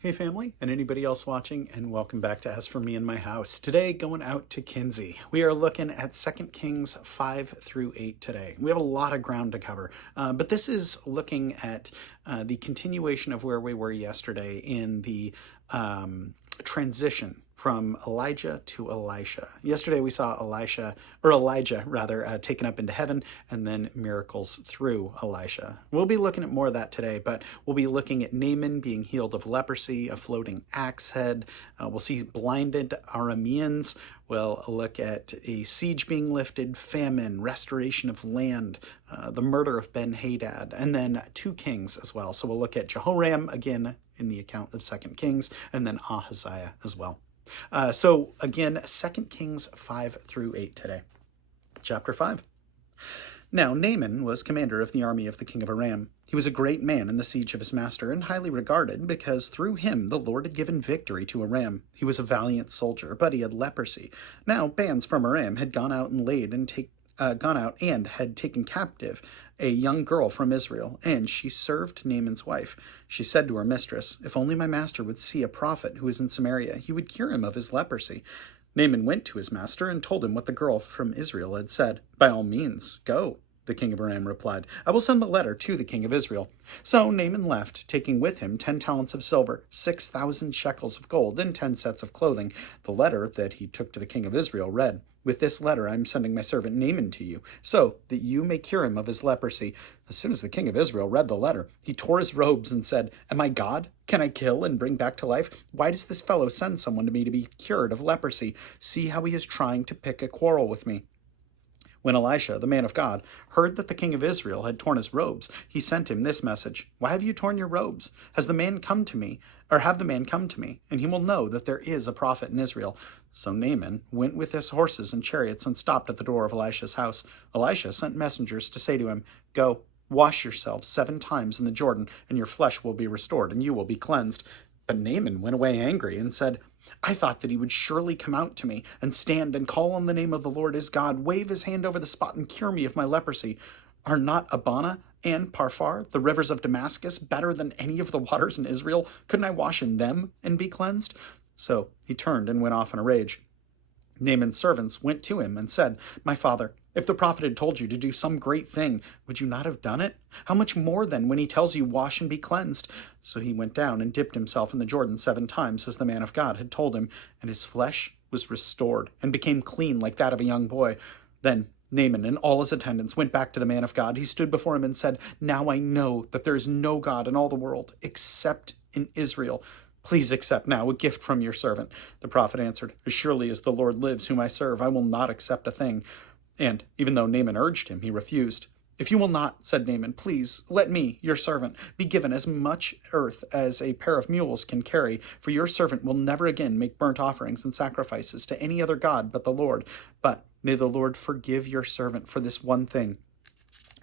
Hey family, and anybody else watching, and welcome back to As For Me and My House. Today, going out to Kinsey. We are looking at 2 Kings 5 through 8 today. We have a lot of ground to cover, but this is looking at the continuation of where we were yesterday in the transition from Elijah to Elisha. Yesterday we saw Elijah rather, taken up into heaven, and then miracles through Elisha. We'll be looking at more of that today, but we'll be looking at Naaman being healed of leprosy, a floating axe head. We'll see blinded Arameans. We'll look at a siege being lifted, famine, restoration of land, the murder of Ben Hadad, and then 2 kings as well. So we'll look at Jehoram again in the account of 2 Kings, and then Ahaziah as well. So again, 2 Kings 5 through 8 today. Chapter 5. Now Naaman was commander of the army of the king of Aram. He was a great man in the siege of his master, and highly regarded, because through him the Lord had given victory to Aram. He was a valiant soldier, but he had leprosy. Now bands from Aram had gone out and had taken captive a young girl from Israel, and she served Naaman's wife. She said to her mistress, "If only my master would see a prophet who is in Samaria, he would cure him of his leprosy." Naaman went to his master and told him what the girl from Israel had said. "By all means, go," the king of Aram replied. "I will send the letter to the king of Israel." So Naaman left, taking with him 10 talents of silver, 6,000 shekels of gold, and 10 sets of clothing. The letter that he took to the king of Israel read, "With this letter I am sending my servant Naaman to you, so that you may cure him of his leprosy." As soon as the king of Israel read the letter, he tore his robes and said, "Am I God? Can I kill and bring back to life? Why does this fellow send someone to me to be cured of leprosy? See how he is trying to pick a quarrel with me." When Elisha, the man of God, heard that the king of Israel had torn his robes, he sent him this message: "Why have you torn your robes? Have the man come to me, and he will know that there is a prophet in Israel." So Naaman went with his horses and chariots and stopped at the door of Elisha's house. Elisha sent messengers to say to him, "Go, wash yourself 7 times in the Jordan, and your flesh will be restored, and you will be cleansed." But Naaman went away angry and said, "I thought that he would surely come out to me and stand and call on the name of the Lord his God, wave his hand over the spot, and cure me of my leprosy. Are not Abana and Parfar, the rivers of Damascus, better than any of the waters in Israel? Couldn't I wash in them and be cleansed?" So he turned and went off in a rage. Naaman's servants went to him and said, "My father, if the prophet had told you to do some great thing, would you not have done it? How much more then when he tells you, 'Wash and be cleansed'?" So he went down and dipped himself in the Jordan 7 times, as the man of God had told him, and his flesh was restored and became clean like that of a young boy. Then Naaman and all his attendants went back to the man of God. He stood before him and said, "Now I know that there is no God in all the world except in Israel. Please accept now a gift from your servant." The prophet answered, "As surely as the Lord lives, whom I serve, I will not accept a thing." And even though Naaman urged him, he refused. "If you will not," said Naaman, "please let me, your servant, be given as much earth as a pair of mules can carry, for your servant will never again make burnt offerings and sacrifices to any other god but the Lord. But may the Lord forgive your servant for this one thing.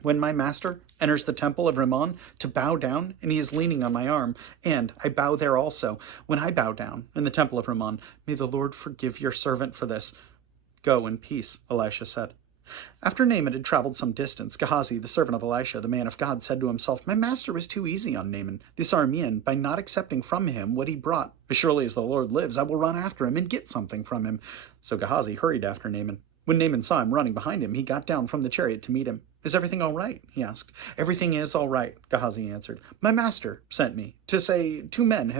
When my master enters the temple of Rimmon to bow down, and he is leaning on my arm, and I bow there also, when I bow down in the temple of Rimmon, may the Lord forgive your servant for this." "Go in peace," Elisha said. After Naaman had traveled some distance, Gehazi, the servant of Elisha, the man of God, said to himself, "My master was too easy on Naaman, this Aramean, by not accepting from him what he brought. As surely as the Lord lives, I will run after him and get something from him." So Gehazi hurried after Naaman. When Naaman saw him running behind him, he got down from the chariot to meet him. "Is everything all right?" he asked. "Everything is all right," Gehazi answered. "My master sent me to say two men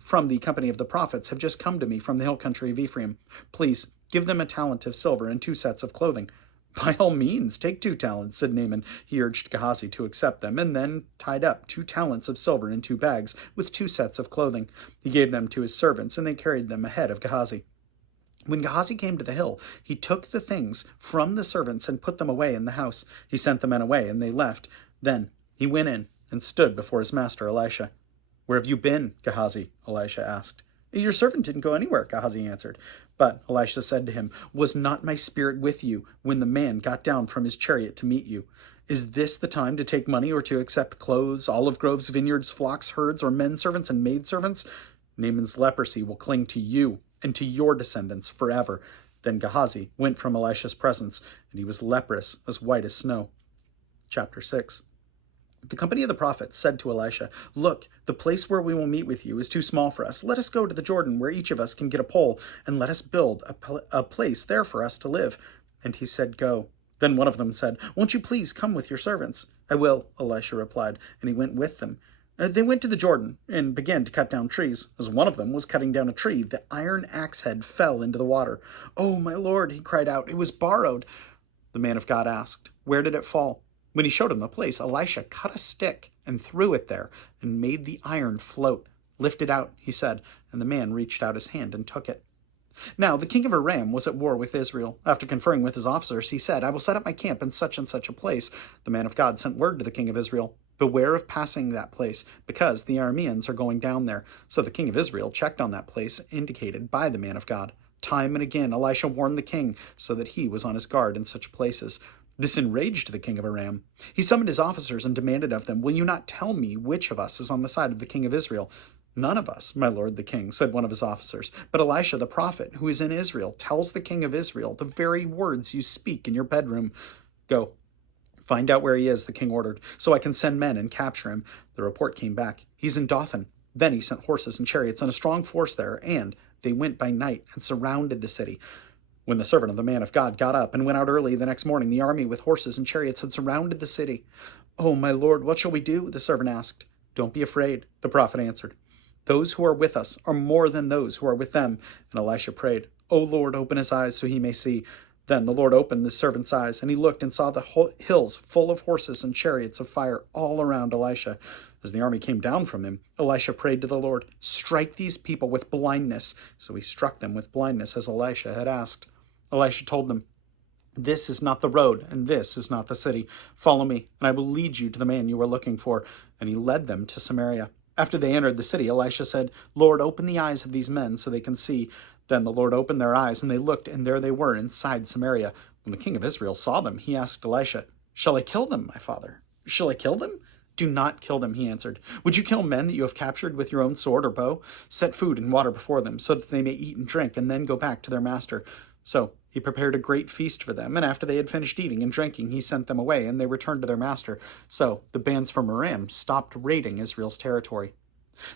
from the company of the prophets have just come to me from the hill country of Ephraim. Please give them a talent of silver and 2 sets of clothing." "By all means, take 2 talents," said Naaman. He urged Gehazi to accept them, and then tied up 2 talents of silver in 2 bags with 2 sets of clothing. He gave them to his servants, and they carried them ahead of Gehazi. When Gehazi came to the hill, he took the things from the servants and put them away in the house. He sent the men away, and they left. Then he went in and stood before his master Elisha. "Where have you been, Gehazi?" Elisha asked. "Your servant didn't go anywhere," Gehazi answered. But Elisha said to him, "Was not my spirit with you when the man got down from his chariot to meet you? Is this the time to take money or to accept clothes, olive groves, vineyards, flocks, herds, or men servants and maid servants? Naaman's leprosy will cling to you and to your descendants forever." Then Gehazi went from Elisha's presence, and he was leprous, as white as snow. Chapter 6. The company of the prophets said to Elisha, "Look, the place where we will meet with you is too small for us. Let us go to the Jordan, where each of us can get a pole, and let us build a place there for us to live." And he said, "Go." Then one of them said, "Won't you please come with your servants?" "I will," Elisha replied, and he went with them. They went to the Jordan and began to cut down trees. As one of them was cutting down a tree, the iron axe head fell into the water. "Oh, my lord," he cried out, "it was borrowed." The man of God asked, "Where did it fall?" When he showed him the place, Elisha cut a stick and threw it there and made the iron float. "Lift it out," he said, and the man reached out his hand and took it. Now the king of Aram was at war with Israel. After conferring with his officers, he said, "I will set up my camp in such and such a place." The man of God sent word to the king of Israel, "Beware of passing that place, because the Arameans are going down there." So the king of Israel checked on that place indicated by the man of God. Time and again Elisha warned the king, so that he was on his guard in such places. This enraged the king of Aram. He summoned his officers and demanded of them, "Will you not tell me which of us is on the side of the king of Israel?" "None of us, my lord the king," said one of his officers. "But Elisha the prophet, who is in Israel, tells the king of Israel the very words you speak in your bedroom." "Go, find out where he is," the king ordered, "so I can send men and capture him." The report came back, "He's in Dothan." Then he sent horses and chariots and a strong force there, and they went by night and surrounded the city. When the servant of the man of God got up and went out early the next morning, the army with horses and chariots had surrounded the city. "Oh, my lord, what shall we do?" the servant asked. "Don't be afraid," the prophet answered. "Those who are with us are more than those who are with them." And Elisha prayed, "O Lord, open his eyes so he may see." Then the Lord opened the servant's eyes, and he looked and saw the hills full of horses and chariots of fire all around Elisha. As the army came down from him, Elisha prayed to the Lord, "Strike these people with blindness." So he struck them with blindness as Elisha had asked. Elisha told them, "This is not the road, and this is not the city. Follow me, and I will lead you to the man you are looking for." And he led them to Samaria. After they entered the city, Elisha said, "Lord, open the eyes of these men so they can see." Then the Lord opened their eyes, and they looked, and there they were inside Samaria. When the king of Israel saw them, he asked Elisha, "Shall I kill them, my father? Shall I kill them?" "Do not kill them," he answered. "Would you kill men that you have captured with your own sword or bow? Set food and water before them, so that they may eat and drink, and then go back to their master." So he prepared a great feast for them, and after they had finished eating and drinking, he sent them away, and they returned to their master. So the bands from Aram stopped raiding Israel's territory.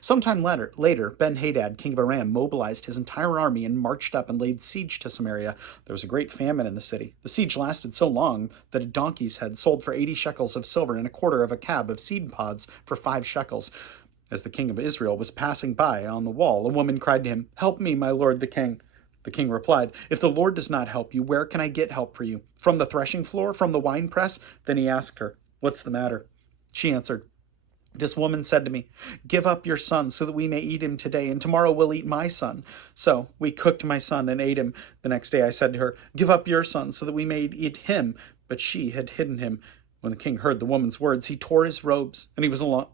Sometime later, Ben Hadad, king of Aram, mobilized his entire army and marched up and laid siege to Samaria. There was a great famine in the city. The siege lasted so long that a donkey's head sold for 80 shekels of silver and a quarter of a cab of seed pods for 5 shekels. As the king of Israel was passing by on the wall, a woman cried to him, "Help me, my lord the king." The king replied, "If the Lord does not help you, where can I get help for you? From the threshing floor? From the winepress?" Then he asked her, "What's the matter?" She answered, "This woman said to me, 'Give up your son so that we may eat him today, and tomorrow we'll eat my son.' So we cooked my son and ate him. The next day I said to her, 'Give up your son so that we may eat him.' But she had hidden him." When the king heard the woman's words, he tore his robes, and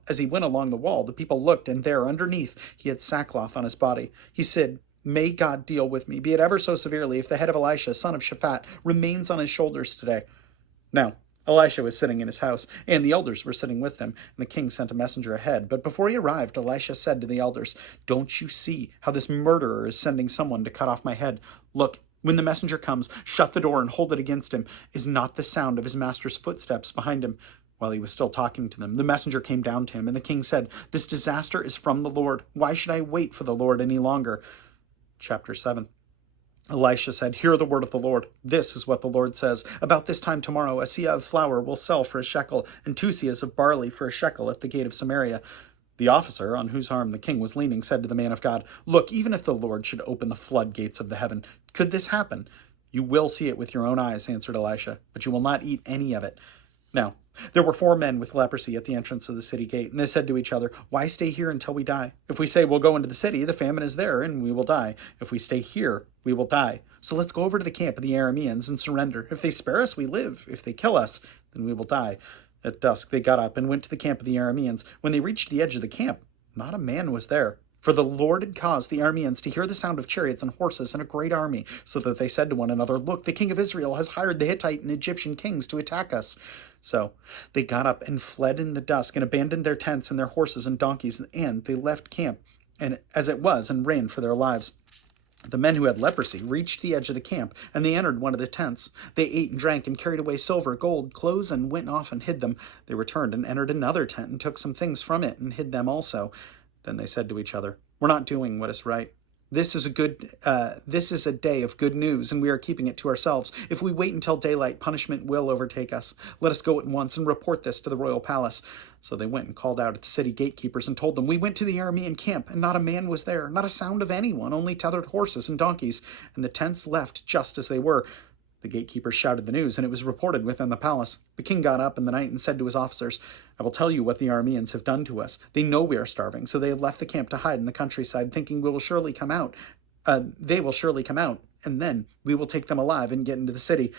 as he went along the wall, the people looked, and there underneath he had sackcloth on his body. He said, "May God deal with me, be it ever so severely, if the head of Elisha, son of Shaphat, remains on his shoulders today." Now Elisha was sitting in his house, and the elders were sitting with him, and the king sent a messenger ahead. But before he arrived, Elisha said to the elders, "Don't you see how this murderer is sending someone to cut off my head? Look, when the messenger comes, shut the door and hold it against him. Is not the sound of his master's footsteps behind him?" While he was still talking to them, the messenger came down to him, and the king said, "This disaster is from the Lord. Why should I wait for the Lord any longer?" Chapter 7. Elisha said, "Hear the word of the Lord. This is what the Lord says. About this time tomorrow, a seah of flour will sell for a shekel, and 2 seahs of barley for a shekel at the gate of Samaria." The officer, on whose arm the king was leaning, said to the man of God, "Look, even if the Lord should open the floodgates of the heaven, could this happen?" "You will see it with your own eyes," answered Elisha, "but you will not eat any of it." Now there were 4 men with leprosy at the entrance of the city gate, and they said to each other, "Why stay here until we die? If we say we'll go into the city, the famine is there, and we will die. If we stay here, we will die. So let's go over to the camp of the Arameans and surrender. If they spare us, we live. If they kill us, then we will die." At dusk they got up and went to the camp of the Arameans. When they reached the edge of the camp, not a man was there. For the Lord had caused the Arameans to hear the sound of chariots and horses and a great army, so that they said to one another, "Look, the king of Israel has hired the Hittite and Egyptian kings to attack us." So they got up and fled in the dusk and abandoned their tents and their horses and donkeys, and they left camp and as it was and ran for their lives. The men who had leprosy reached the edge of the camp, and they entered one of the tents. They ate and drank and carried away silver, gold, clothes, and went off and hid them. They returned and entered another tent and took some things from it and hid them also. Then they said to each other, "We're not doing what is right. This is a day of good news, and we are keeping it to ourselves. If we wait until daylight, punishment will overtake us. Let us go at once and report this to the royal palace." So they went and called out at the city gatekeepers and told them, "We went to the Aramean camp, and not a man was there, not a sound of anyone, only tethered horses and donkeys, and the tents left just as they were." The gatekeepers shouted the news, and it was reported within the palace. The king got up in the night and said to his officers, "I will tell you what the Arameans have done to us. They know we are starving, so they have left the camp to hide in the countryside, thinking we will surely come out. They will surely come out, and then we will take them alive and get into the city."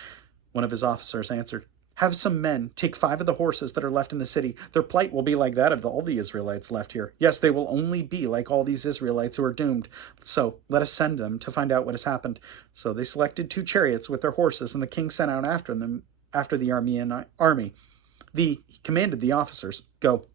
One of his officers answered, "Have some men take 5 of the horses that are left in the city. Their plight will be like that of all the Israelites left here. Yes, they will only be like all these Israelites who are doomed. So let us send them to find out what has happened." So they selected 2 chariots with their horses, and the king sent out after them, after the Aramean army. He commanded the officers, "Go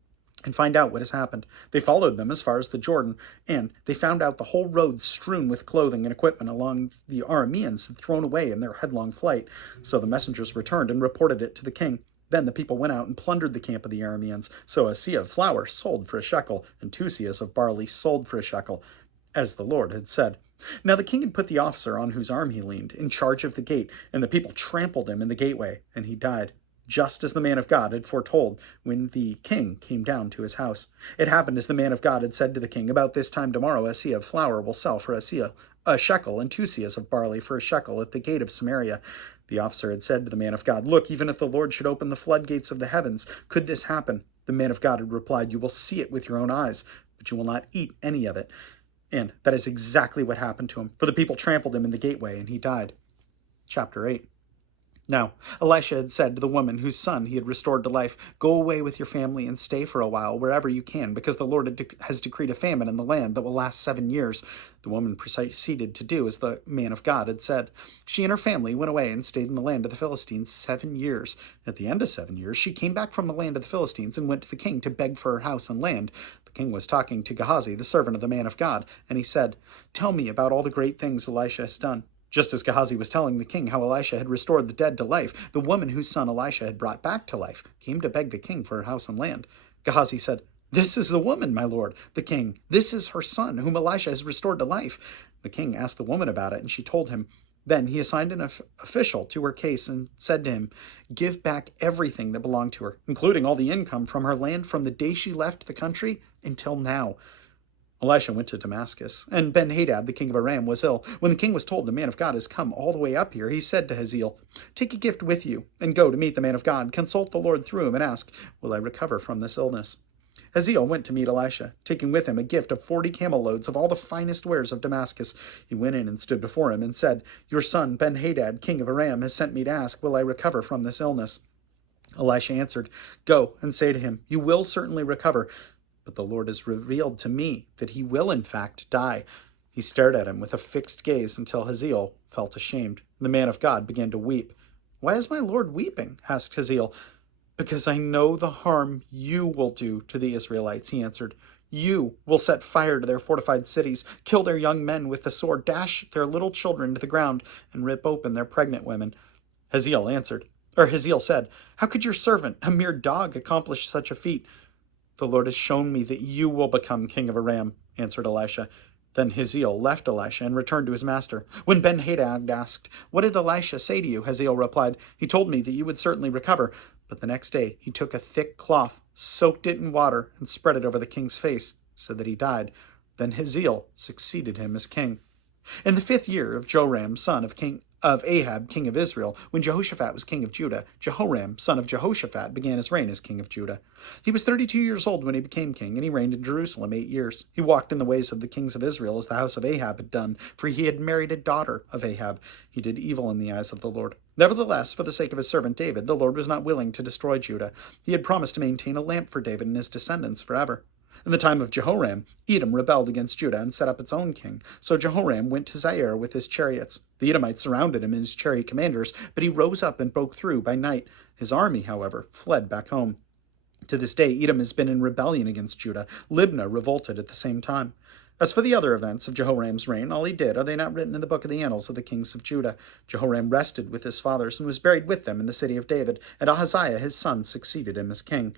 and find out what has happened." They followed them as far as the Jordan, and they found out the whole road strewn with clothing and equipment along the Arameans had thrown away in their headlong flight. So the messengers returned and reported it to the king. Then the people went out and plundered the camp of the Arameans. So a seah of flour sold for a shekel, and 2 seahs of barley sold for a shekel, as the Lord had said. Now the king had put the officer on whose arm he leaned in charge of the gate, and the people trampled him in the gateway, and he died, just as the man of God had foretold when the king came down to his house. It happened as the man of God had said to the king, "About this time tomorrow a seah of flour will sell for a shekel, and 2 seahs of barley for a shekel at the gate of Samaria." The officer had said to the man of God, "Look, even if the Lord should open the floodgates of the heavens, could this happen?" The man of God had replied, "You will see it with your own eyes, but you will not eat any of it." And that is exactly what happened to him, for the people trampled him in the gateway, and he died. Chapter 8. Now, Elisha had said to the woman whose son he had restored to life, "Go away with your family and stay for a while wherever you can, because the Lord has decreed a famine in the land that will last 7 years. The woman proceeded to do as the man of God had said. She and her family went away and stayed in the land of the Philistines 7 years. At the end of 7 years, she came back from the land of the Philistines and went to the king to beg for her house and land. The king was talking to Gehazi, the servant of the man of God, and he said, "Tell me about all the great things Elisha has done." Just as Gehazi was telling the king how Elisha had restored the dead to life, the woman whose son Elisha had brought back to life came to beg the king for her house and land. Gehazi said, "This is the woman, my lord, the king. This is her son, whom Elisha has restored to life." The king asked the woman about it, and she told him. Then he assigned an official to her case and said to him, "Give back everything that belonged to her, including all the income from her land from the day she left the country until now." Elisha went to Damascus, and Ben Hadad, the king of Aram, was ill. When the king was told the man of God has come all the way up here, he said to Hazael, "Take a gift with you, and go to meet the man of God. Consult the Lord through him, and ask, 'Will I recover from this illness?'" Hazael went to meet Elisha, taking with him a gift of 40 camel loads of all the finest wares of Damascus. He went in and stood before him and said, "Your son Ben Hadad, king of Aram, has sent me to ask, 'Will I recover from this illness?'" Elisha answered, "Go and say to him, 'You will certainly recover.' But the Lord has revealed to me that he will in fact die." He stared at him with a fixed gaze until Hazael felt ashamed. The man of God began to weep. "Why is my Lord weeping?" asked Hazael. "Because I know the harm you will do to the Israelites," he answered. "You will set fire to their fortified cities, kill their young men with the sword, dash their little children to the ground, and rip open their pregnant women." Hazael said, "How could your servant, a mere dog, accomplish such a feat?" "The Lord has shown me that you will become king of Aram," answered Elisha. Then Hazael left Elisha and returned to his master. When Ben Hadad asked, "What did Elisha say to you?" Hazael replied, "He told me that you would certainly recover." But the next day he took a thick cloth, soaked it in water, and spread it over the king's face, so that he died. Then Hazael succeeded him as king. In the 5th year of Joram, son of Ahab, king of Israel, when Jehoshaphat was king of Judah, Jehoram, son of Jehoshaphat, began his reign as king of Judah. He was 32 years old when he became king, and he reigned in Jerusalem 8 years. He walked in the ways of the kings of Israel as the house of Ahab had done, for he had married a daughter of Ahab. He did evil in the eyes of the Lord. Nevertheless, for the sake of his servant David, the Lord was not willing to destroy Judah. He had promised to maintain a lamp for David and his descendants forever. In the time of Jehoram, Edom rebelled against Judah and set up its own king. So Jehoram went to Zair with his chariots. The Edomites surrounded him and his chariot commanders, but he rose up and broke through by night. His army, however, fled back home. To this day, Edom has been in rebellion against Judah. Libnah revolted at the same time. As for the other events of Jehoram's reign, all he did, are they not written in the book of the annals of the kings of Judah? Jehoram rested with his fathers and was buried with them in the city of David, and Ahaziah his son succeeded him as king.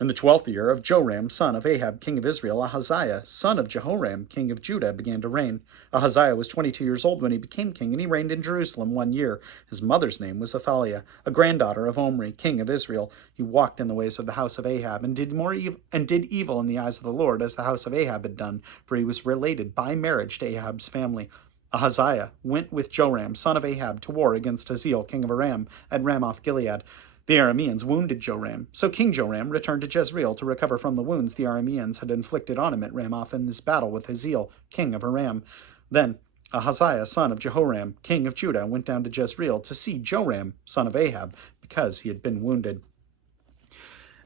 In the 12th year of Joram, son of Ahab, king of Israel, Ahaziah, son of Jehoram, king of Judah, began to reign. Ahaziah was 22 years old when he became king, and he reigned in Jerusalem 1 year. His mother's name was Athaliah, a granddaughter of Omri, king of Israel. He walked in the ways of the house of Ahab, and did evil in the eyes of the Lord, as the house of Ahab had done, for he was related by marriage to Ahab's family. Ahaziah went with Joram, son of Ahab, to war against Hazael, king of Aram, at Ramoth Gilead. The Arameans wounded Joram, so King Joram returned to Jezreel to recover from the wounds the Arameans had inflicted on him at Ramoth in this battle with Hazael, king of Aram. Then Ahaziah, son of Jehoram, king of Judah, went down to Jezreel to see Joram, son of Ahab, because he had been wounded.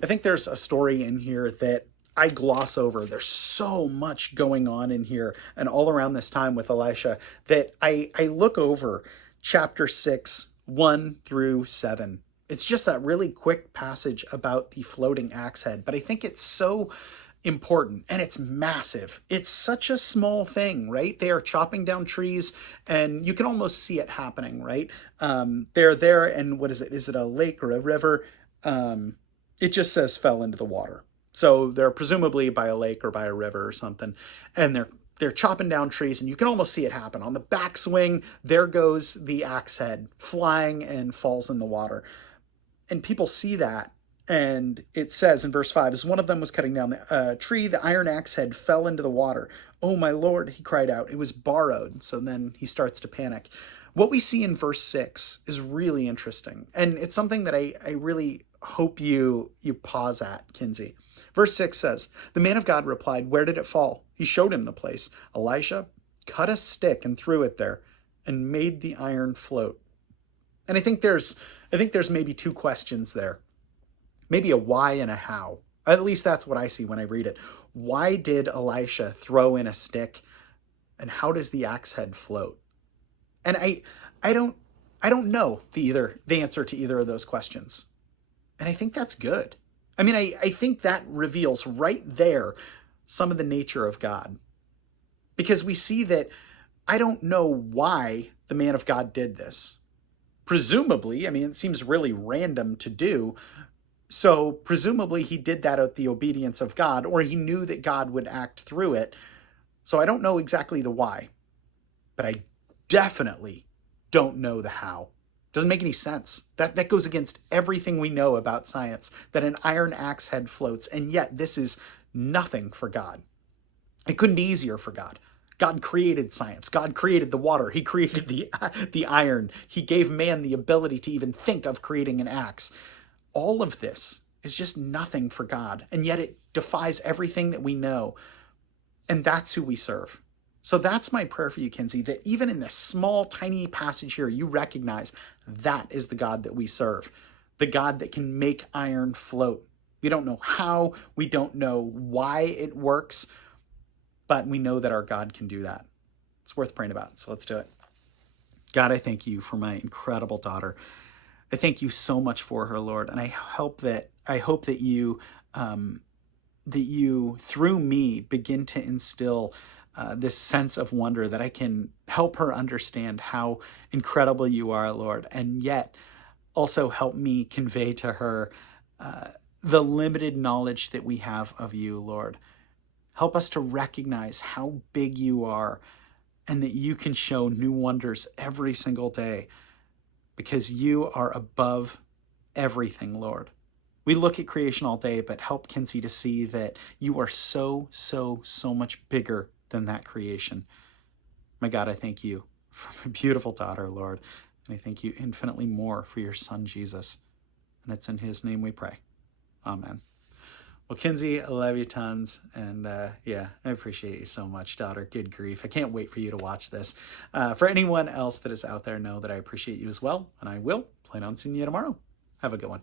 I think there's a story in here that I gloss over. There's so much going on in here and all around this time with Elisha that I look over chapter 6, 1 through 7. It's just that really quick passage about the floating axe head, but I think it's so important and it's massive. It's such a small thing, right? They are chopping down trees and you can almost see it happening, right? They're there, and what is it? Is it a lake or a river? It just says fell into the water. So they're presumably by a lake or by a river or something, and they're chopping down trees, and you can almost see it happen. On the backswing, there goes the axe head flying and falls in the water. And people see that, and it says in verse 5, as one of them was cutting down the tree, the iron axe head fell into the water. Oh, my Lord, he cried out. It was borrowed. So then he starts to panic. What we see in verse 6 is really interesting, and it's something that I really hope you pause at, Kinsey. Verse 6 says, the man of God replied, where did it fall? He showed him the place. Elisha cut a stick and threw it there and made the iron float. And I think there's maybe two questions there. Maybe a why and a how. At least that's what I see when I read it. Why did Elisha throw in a stick? And how does the axe head float? And I don't know the answer to either of those questions. And I think that's good. I mean, I think that reveals right there some of the nature of God. Because we see that I don't know why the man of God did this. Presumably, I mean, it seems really random to do. So presumably he did that out the obedience of God, or he knew that God would act through it. So I don't know exactly the why, but I definitely don't know the how. Doesn't make any sense. That goes against everything we know about science, that an iron axe head floats, and yet this is nothing for God. It couldn't be easier for God. God created science. God created the water. He created the iron. He gave man the ability to even think of creating an axe. All of this is just nothing for God, and yet it defies everything that we know. And that's who we serve. So that's my prayer for you, Kinsey, that even in this small, tiny passage here, you recognize that is the God that we serve, the God that can make iron float. We don't know how, we don't know why it works, but we know that our God can do that. It's worth praying about, so let's do it. God, I thank you for my incredible daughter. I thank you so much for her, Lord, and I hope that you through me begin to instill this sense of wonder, that I can help her understand how incredible you are, Lord, and yet also help me convey to her the limited knowledge that we have of you, Lord. Help us to recognize how big you are and that you can show new wonders every single day because you are above everything, Lord. We look at creation all day, but help Kinsey to see that you are so much bigger than that creation. My God, I thank you for my beautiful daughter, Lord, and I thank you infinitely more for your son, Jesus. And it's in his name we pray. Amen. Well, Kinsey, I love you tons, and I appreciate you so much, daughter. Good grief. I can't wait for you to watch this. For anyone else that is out there, know that I appreciate you as well, and I will plan on seeing you tomorrow. Have a good one.